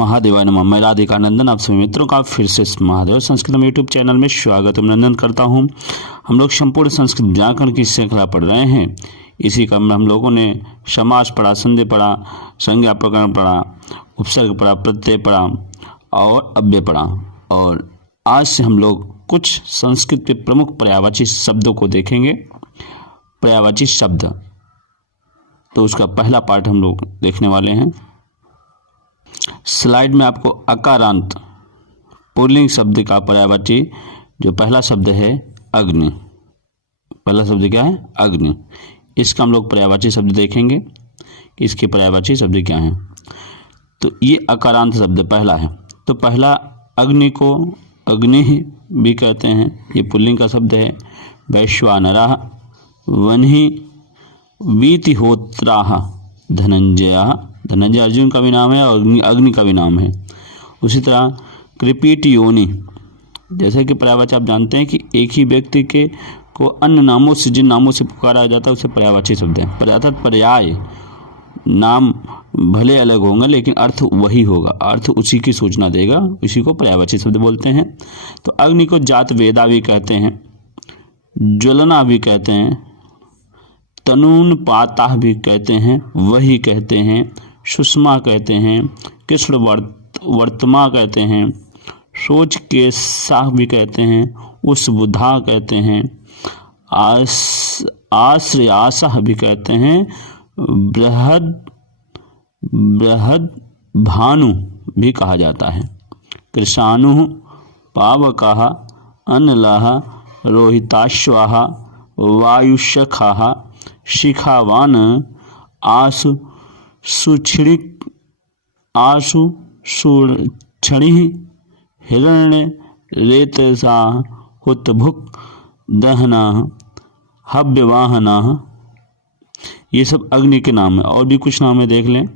महादेवाय नमः। मैं राधिकानंदन आप सभी मित्रों का फिर से महादेव संस्कृत यूट्यूब चैनल में स्वागत अभिनंदन करता हूं। हम लोग संपूर्ण संस्कृत व्याकरण की श्रृंखला पढ़ रहे हैं। इसी क्रम में हम लोगों ने समास पढ़ा, संधि पढ़ा, संज्ञा प्रकरण पढ़ा, उपसर्ग पढ़ा, प्रत्यय पढ़ा और अव्यय पढ़ा। और आज से हम लोग कुछ संस्कृत के प्रमुख पर्यायवाची शब्दों को देखेंगे। पर्यायवाची शब्द, तो उसका पहला पार्ट हम लोग देखने वाले हैं। स्लाइड में आपको अकारांत पुल्लिंग शब्द का पर्यायवाची जो पहला शब्द है अग्नि। पहला शब्द क्या है? अग्नि। इसका हम लोग पर्यायवाची शब्द देखेंगे कि इसके पर्यायवाची शब्द क्या हैं। तो ये अकारांत शब्द पहला है। तो पहला अग्नि को अग्नि भी कहते हैं, ये पुल्लिंग का शब्द है। वैश्वानरः, वन्हि, वीतिहोत्राः, धनंजयः, धनंजय अर्जुन का भी नाम है और अग्नि का भी नाम है। उसी तरह कृपीट योनि, जैसे कि पर्यायवाची आप जानते हैं कि एक ही व्यक्ति के को अन्य नामों से, जिन नामों से पुकारा जाता है उसे पर्यायवाची शब्द है। अर्थात पर्याय नाम भले अलग होंगे लेकिन अर्थ वही होगा, अर्थ उसी की सूचना देगा, उसी को पर्यायवाची शब्द बोलते हैं। तो अग्नि को जात वेदा भी कहते हैं, ज्वलना भी कहते हैं, तनून पाता भी कहते हैं, वही कहते हैं, सुषमा कहते हैं, कृष्ण वर्तमा कहते हैं, सोच के साह भी कहते हैं, उस बुधा कहते हैं, आश्रयासह भी कहते हैं, बृहद भानु भी कहा जाता है। कृषाणु, पावकः, अनलः, रोहिताश्वाः, वायुशखाः, शिखावान, आसु सुछिणिक, आसु सुक्षणि, हिरण्य रेतसा, हुतभुक, दहना, हव्यवाहना, ये सब अग्नि के नाम है। और भी कुछ नाम है, देख लें।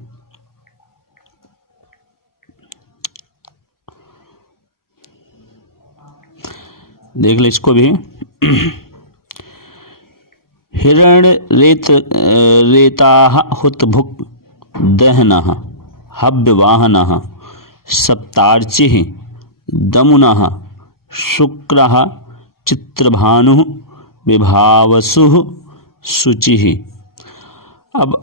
देख लें इसको भी। हिरण्य रेताः, हुतभुक, दहनः, हव्यवाहनः, सप्तार्चिः, दमुनः, शुक्रः, चित्रभानुः, विभावसुः, शुचिः। अब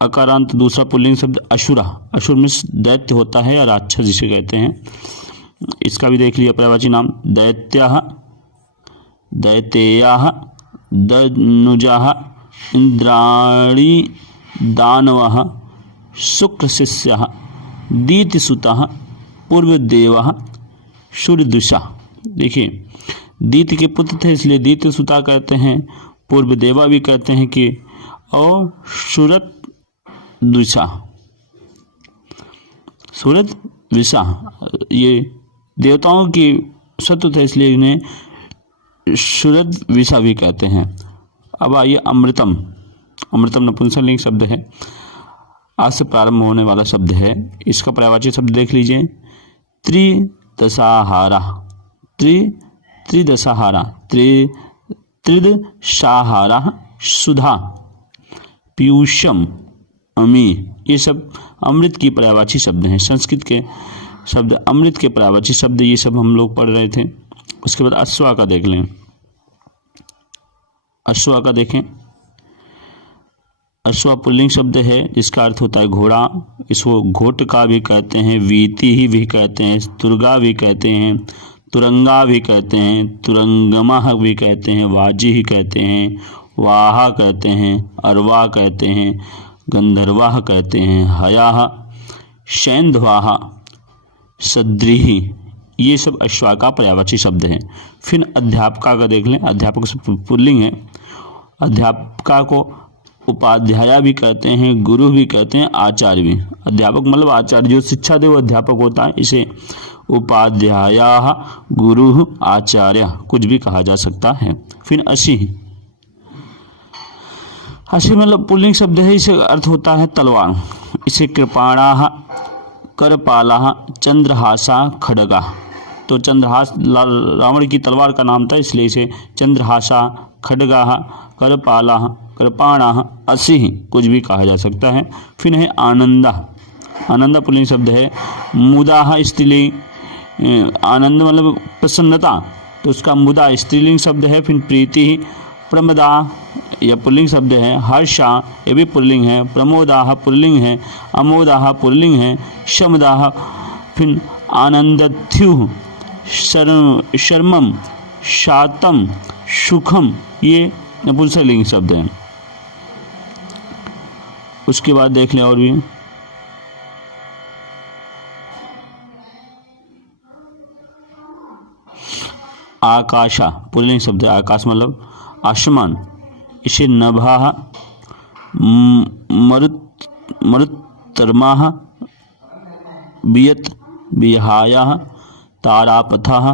अकारांत दूसरा पुल्लिंग शब्द असुरा। असुर में दैत्य होता है या राक्षस जिसे कहते हैं। इसका भी देख लिया पर्यायवाची नाम। दैत्यः, दैतेयाः, दनुजाः, इंद्राणी, दानवः, शुक्रशिष्यः, दीतिसुतः, पूर्वदेवः, सूर्यदुषा। देखिए, दीति के पुत्र थे इसलिए दीतिसुता कहते हैं, पूर्वदेवा भी कहते हैं कि, और सूरतदुषा, सूरतविषा, ये देवताओं की शत्रु थे इसलिए इन्हें सूरतविषा भी कहते हैं। अब आइए अमृतम। अमृतम नपुंसकलिंग शब्द है, आज से प्रारंभ होने वाला शब्द है। इसका पर्यायवाची शब्द देख लीजिए। त्रिदशाहारा, त्रिदशाहारा, त्रिदशाहारा, सुधा, पीयूषम, अमी, ये सब अमृत की पर्यायवाची शब्द हैं। संस्कृत के शब्द अमृत के पर्यायवाची शब्द, ये सब हम लोग पढ़ रहे थे। उसके बाद अश्वा का देख लें। अश्वा का देखें। अश्वा पुल्लिंग शब्द है जिसका अर्थ होता है घोड़ा। इसको घोटका भी कहते हैं, वीति ही भी कहते हैं, तुर्गा भी कहते हैं, तुरंगा भी कहते हैं, तुरंगमा भी कहते हैं, वाजी ही कहते हैं, वाहा कहते हैं, अरवा कहते हैं, गंधर्वाह कहते हैं, हयाह, शैंधवाह, सद्रिही। ये सब अश्वा का पर्यायवाची शब्द हैं। फिर अध्यापका का देख लें। अध्यापक पुल्लिंग है। अध्यापका को उपाध्याय भी कहते हैं, गुरु भी कहते हैं, आचार्य भी। अध्यापक मतलब आचार्य, जो शिक्षा दे वो अध्यापक होता है। इसे उपाध्यायः, गुरु, आचार्य कुछ भी कहा जा सकता है। फिर असी। असी मतलब पुल्लिंग शब्द है, इसे अर्थ होता है तलवार। इसे कृपाणाः, करपालाः, चंद्रहासा, खड्गा। तो चंद्रहास रावण की तलवार का नाम था इसलिए इसे चंद्रहासा, खड्गाः, करपालाः, कृपाणाः, असिः कुछ भी कहा जा सकता है। फिर है आनंदा। आनंद पुल्लिंग शब्द है। मुदाह स्त्रीलिंग, आनंद मतलब प्रसन्नता, तो उसका मुदा स्त्रीलिंग शब्द है। फिर प्रीति, प्रमदा यह पुल्लिंग शब्द है। हर्षा ये भी पुल्लिंग है। प्रमोदाह पुल्लिंग है। अमोदाह पुल्लिंग है। शमदाह, फिर आनंदथ्युः, शर्मम, शातम, सुखम ये नपुंसकलिंग शब्द हैं। उसके बाद देख लें और भी। आकाशा पुल्लिंग शब्द है। आकाश मतलब आसमान। इसे नभाः, मरुत्तर्माः, वियत विहायाः, तारापथः,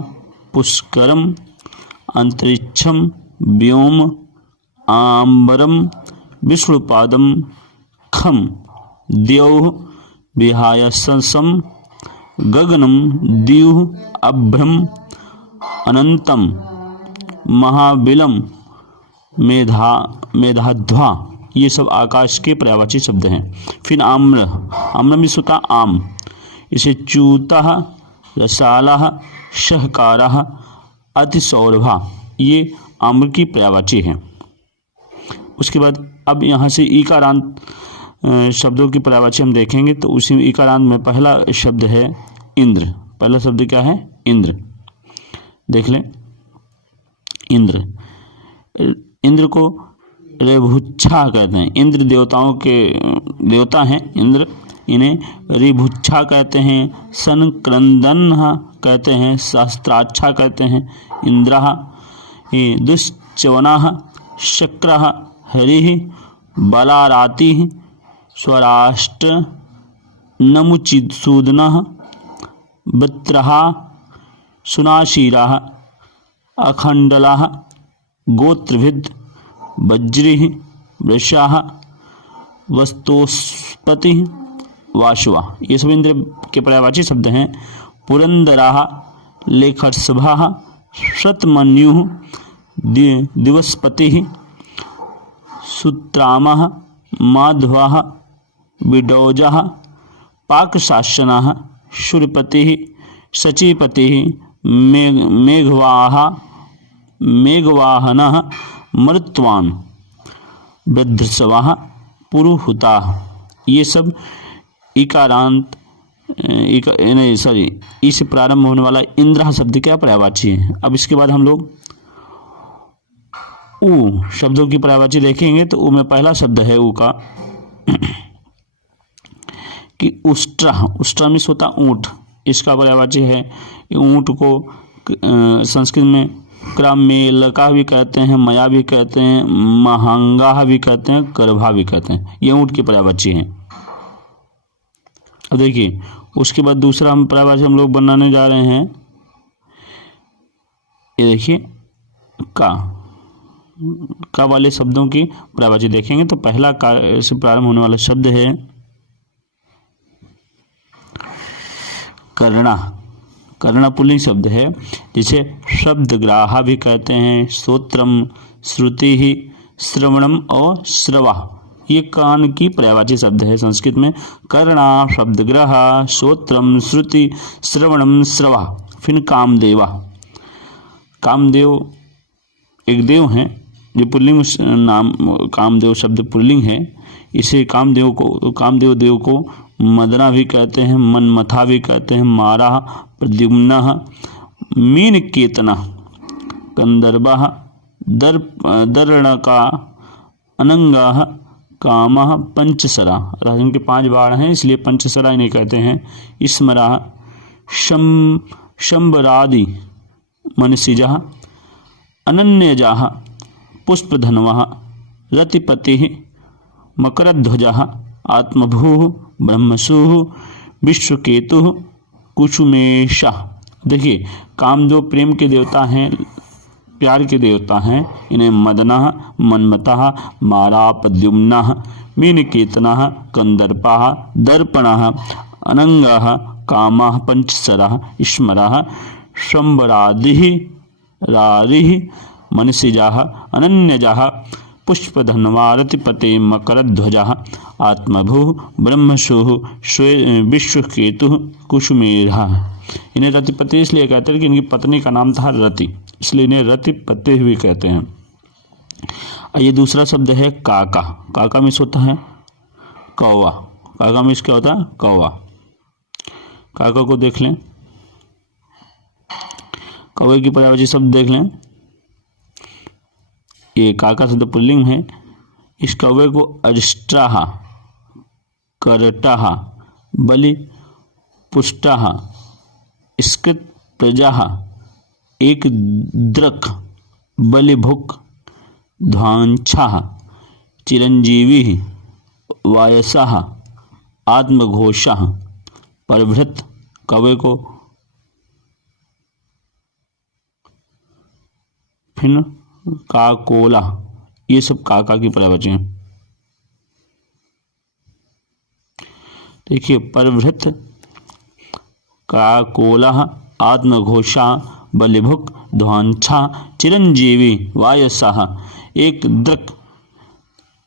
पुष्करम, अंतरिक्षम, व्योम, आम्बरम, विष्णुपादम, खम, द्यौः, विहायसं, गगनम, द्युः, अभ्रम, अनंतम, महाबिलम, मेधाध्वा ये सब आकाश के पर्यायवाची शब्द हैं। फिर आम्र, आम्र में होता आम। इसे च्यूतः, रसालः, सहकारः, अतिसौरभा ये आम्र की पर्यायवाची हैं। उसके बाद अब यहाँ से ईकारांत शब्दों की पर्यायवाची हम देखेंगे। तो उसी ईकारांत में पहला शब्द है इंद्र। पहला शब्द क्या है? इंद्र। देख लें। इंद्र, इंद्र को ऋभुच्छा कहते हैं। इंद्र देवताओं के देवता हैं इंद्र, इन्हें ऋभुच्छा कहते हैं। संक्रंदन कहते हैं। शास्त्राच्छा कहते हैं। इंद्रः, दुश्चवनः, शक्रः, हरिः, बलारातिः, स्वराष्ट्र, नमुचिसूदनः, वृत्रः, सुनाशीरः, अखंडलः, गोत्रभिद, वज्रिः, वृषाः, वस्तोस्पति, वाशवा ये सब इंद्र के पर्यायवाची शब्द हैं। पुरंदराः, लेखर्षभः, शतमन्युः, दिवसपतिः, सुत्रामः, माधवः, विडोजः, पाकशासनः, शूरपतिः, शचीपतिः, मेघवाहनः, मरुत्वान्, वृद्धस्वाः, पुरुहुताः ये सब इकारांत इस प्रारंभ होने वाला इंद्र शब्द क्या पर्यायवाची है। अब इसके बाद हम लोग ऊ शब्दों की पर्यायवाची देखेंगे। तो ऊ में पहला शब्द है ऊ का कि उष्ट्रा। उष्ट्रा में होता ऊँट, इसका पर्यायवाची है। ऊँट को संस्कृत में क्रमेलका भी कहते हैं, मया भी कहते हैं, महंगा भी कहते हैं, गर्भा भी कहते हैं। ये ऊँट की पर्यायवाची हैं। अब देखिए उसके बाद दूसरा हम पर्यायवाची हम लोग बनाने जा रहे हैं। ये देखिए का वाले शब्दों की पर्यायवाची देखेंगे। तो पहला का से प्रारंभ होने वाला शब्द है कर्णा। कर्णा पुल्लिंग शब्द है, जिसे शब्दग्राहा भी कहते हैं। श्रोत्रम, श्रुति, श्रवणम और श्रवा ये कान की पर्यायवाची शब्द है संस्कृत में। कर्णा, शब्दग्रह, श्रोत्रम, श्रुति, श्रवणम, श्रवा। फिर कामदेवा। कामदेव एक देव हैं, जो पुल्लिंग नाम कामदेव शब्द पुल्लिंग है। इसे कामदेव देव को मदना भी कहते हैं, मनमथा भी कहते हैं, मारा, प्रद्युम्नः, मीनकेतना, कंदर्पः, दर्णका, अनंगाः, कामः, पंचसरा। इनके 5 बाण हैं इसलिए पंचसरा इन्हें कहते हैं। स्मराः, शंबरादि, मनसिजः, अनन्यजाः, पुष्पधन्वः, रतिपतिः, मकरध्वजः, आत्मभूः, ब्रह्मसुः, विश्वकेतुः, कुसुमेशः। देखिए कामदेव प्रेम के देवता हैं, प्यार के देवता हैं। इन्हें मदनः, मनमतः, मारा, प्रद्युम्नः, मीनकेतनः, कंदर्पः, दर्पणः, अनंगः, कामः, पंचसरः, स्मरः, शंबरादिः, रारिः, मनसिजाः, अनन्यजाः, पुष्पधन्वा रतिपते मकरध्वजः आत्मभूः ब्रह्मशुः विश्वकेतुः कुसुमेरः। इन्हें रतिपति इसलिए कहते हैं कि इनकी पत्नी का नाम था रति, इसलिए इन्हें रतिपति भी कहते हैं। ये दूसरा शब्द है काका। काका मीन्स होता है कौवा। काका मीन्स क्या होता है? कौवा। काका को देख लें, कौवे की पर्यायवाची शब्द देख लें। ये काका शब्द पुल्लिंग है। इस कौवे को अरिष्टाः, करटाः, बलि पुष्टाः, स्कृत प्रजाः, एक द्रक, बलिभुक्, ध्वांछाः, चिरंजीवी, वायसः, आत्मघोषः, परभृत। कौवे को फिर काकोला, ये सब काका की पर्यायवाची हैं। देखिए, परभृत, काकोला, आत्मघोषा, बलिभुक्, ध्वांछा, चिरंजीवी, वायसः, एक द्रक,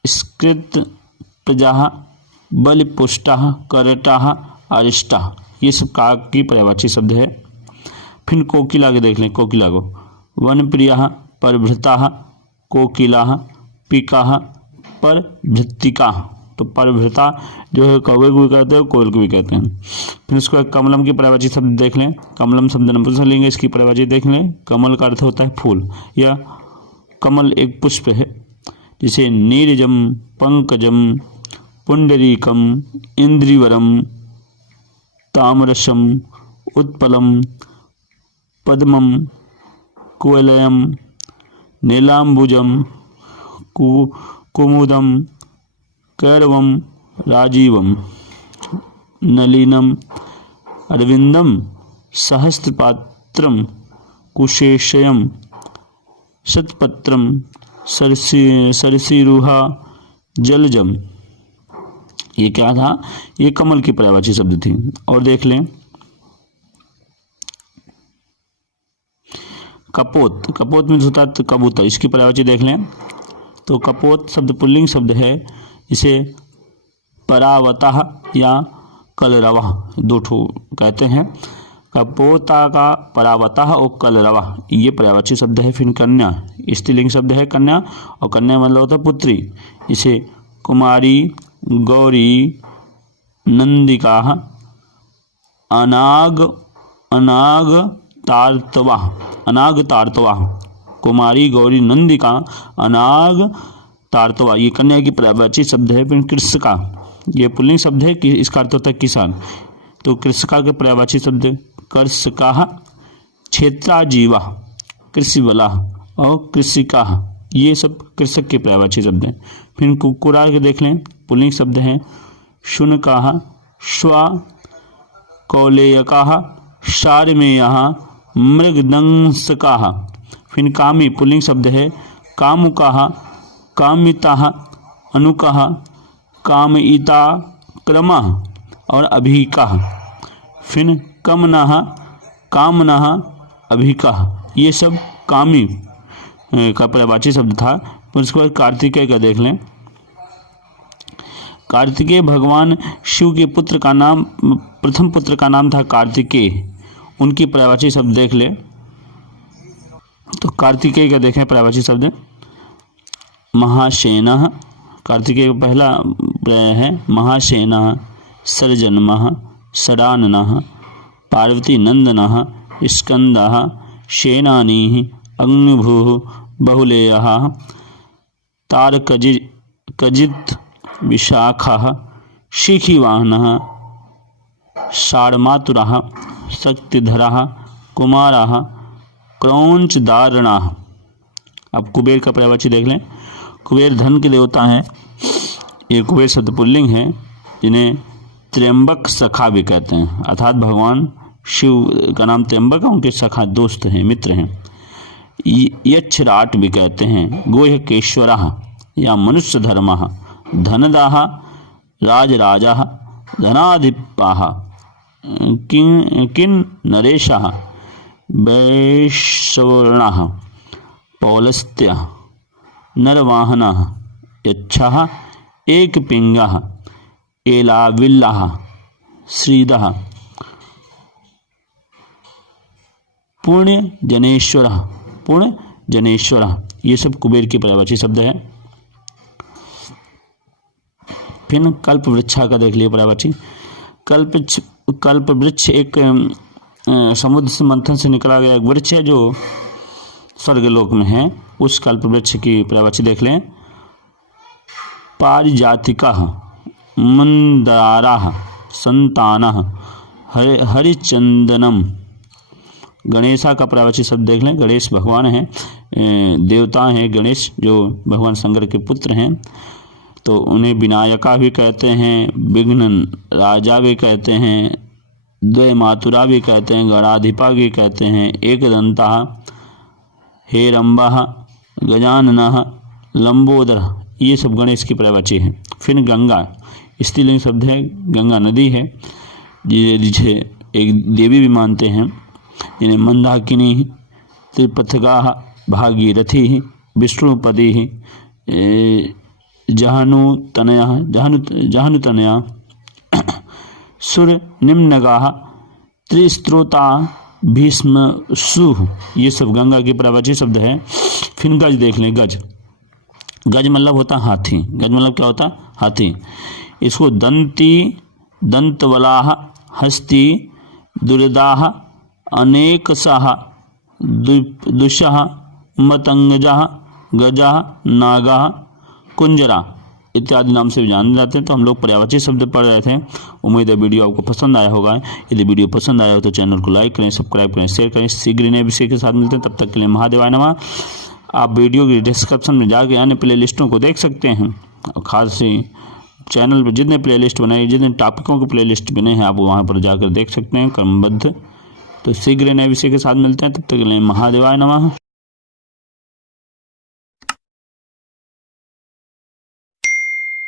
स्कृत प्रजाः, बलिपुष्टाः, करटाः, अरिष्टाः, ये सब काक की पर्यायवाची शब्द है। फिर कोकिला के देख लें। कोकिला को वनप्रियाः, परभृताः, कोकिलाः, पिकाः, परभृतिकाः। तो परभृता जो है कौवे को भी कहते हैं, कोयल को भी कहते हैं। फिर उसके बाद कमलम की पर्यायवाची शब्द देख लें। कमलम शब्द नपुंसक लेंगे, इसकी पर्यायवाची देख लें। कमल का अर्थ होता है फूल, या कमल एक पुष्प है। जिसे नीरजम, पंकजम, पुंडरीकम, इंद्रिवरम, तामरसम, उत्पलम, पद्मम, कुवलयम, नीलांबुजम, कुमुदम, कैरवम, राजीवम, नलिनम, अरविंदम, सहस्त्रपात्रम, कुशेषयम, शतपत्रम, सरसीरुहा, जलजम। ये क्या था? ये कमल की पर्यायवाची शब्द थी। और देख लें कपोत। कपोत में होता है कबूतर, इसकी पर्यायवाची देख लें। तो कपोत शब्द पुल्लिंग शब्द है। इसे परावतः या कलरवः दो ठो कहते हैं। कपोता का परावतः और कलरवः ये पर्यायवाची शब्द है। फिर कन्या स्त्रीलिंग शब्द है कन्या, और कन्या मतलब होता है पुत्री। इसे कुमारी, गौरी, नंदिका, अनाग तार्तवा, कुमारी, गौरी, नंदिका, अनाग तार्तवा, ये कन्या की पर्यायवाची शब्द है। फिर कृषका, ये पुल्लिंग शब्द है कि इसका अर्थ होता है किसान। तो कृषका के पर्यायवाची शब्द कर्षका, क्षेत्राजीवा, कृषिबला और कृषिका, ये सब कृषक के पर्यायवाची शब्द हैं। फिर कुक्कुरा के देख लें। पुल्लिंग शब्द हैं शुनकाः, श्वा, कौलेयकाः, शारमेयाः, मृगदंशकाः। फिर कामी पुल्लिंग शब्द है कामुकाः, कामिताः, अनुकाः, कामयिता, क्रमः और अभिकाः। फिर कमनाः, कामनाः, अभिकाः, ये सब कामी का पर्यायवाची शब्द था। उसके बाद कार्तिकेय का देख लें। कार्तिकेय भगवान शिव के पुत्र का नाम, प्रथम पुत्र का नाम था कार्तिकेय। उनकी पर्यायवाची शब्द देख ले। तो कार्तिकेय का देखें पर्यायवाची शब्द महासेनः। कार्तिकेय का पहला पर्याय है महासेनः, सर्जन्मः, षडाननः, पार्वती नंदनः, स्कंदः, सेनानीः, अग्निभुः, बहुलेयः, तारकजित्, विशाखः, शिखिवाहनः, षाड्मातुरः, शक्तिधरः, कुमारः, क्रौंचदारणाः। अब कुबेर का पर्यायवाची देख लें। कुबेर धन के देवता हैं। ये कुबेर शब्द पुल्लिंग है, जिन्हें त्र्यंबक सखा भी कहते हैं। अर्थात भगवान शिव का नाम त्र्यंबक है, उनके सखा दोस्त हैं, मित्र हैं। यक्षराट भी कहते हैं। गोह्यकेश्वरः या मनुष्य धर्मः, धनदाः, राजराजाः, धनाधिपाः, किं नरेशः, वैश्रवणाः, पौलस्त्यः, नरवाहनः यच्छः एकपिंगः एलाविल्लः श्रीदः पुण्य जनेश्वरः ये सब कुबेर की पर्यायवाची शब्द है। फिर कल्प वृक्षा का देख लिए पर्यायवाची। कल्प वृक्ष एक समुद्र से मंथन से निकला गया एक वृक्ष है जो स्वर्गलोक में है। उस कल्प वृक्ष की पर्यायवाची देख लें। पारिजातिकः मंदारः संतानः हरिचंदनम। गणेशा का पर्यायवाची शब्द देख लें। गणेश भगवान हैं, देवता हैं गणेश जो भगवान शंकर के पुत्र हैं, तो उन्हें विनायका भी कहते हैं, विघ्न राजा भी कहते हैं, द्वय मातुरा भी कहते हैं, गणाधिपा भी कहते हैं, एकदंता, हेरंबा, गजाननः, लंबोदर, ये सब गणेश की पर्यायवाची हैं। फिर गंगा स्त्रीलिंग शब्द है, गंगा नदी है जिसे एक देवी भी मानते हैं, जिन्हें मंदाकिनी, त्रिपथगा, भागीरथी, विष्णुपदी, जहनुतनया, सुर निम्नगा, त्रिस्त्रोता, भीष्म, सुह, ये सब गंगा के पर्यायवाची शब्द है। फिर गज देख लें। गज मतलब होता हाथी। गज मतलब क्या होता? हाथी। इसको दंती, दंतवलाह, हस्ती, दुर्दाह, अनेकशः, दुषः, मतंगजः, गजः, नागः, कुंजरा इत्यादि नाम से जाने जाते हैं। तो हम लोग पर्यायवाची शब्द पढ़ रहे थे। उम्मीद है वीडियो आपको पसंद आया होगा। यदि वीडियो पसंद आया हो तो चैनल को लाइक करें, सब्सक्राइब करें, शेयर करें। शीघ्र नए विषय के साथ मिलते हैं, तब तक के लिए महादेवाय नमः। आप वीडियो की डिस्क्रिप्शन में जाके अन्य प्ले लिस्टों को देख सकते हैं। खास चैनल पर जितने प्ले लिस्ट बनाए, जितने टॉपिकों के प्ले लिस्ट बने हैं, आप वहाँ पर जाकर देख सकते हैं क्रमबद्ध। तो शीघ्र नए विषय के साथ मिलते हैं, तब तक के लिए महादेवाय नमः।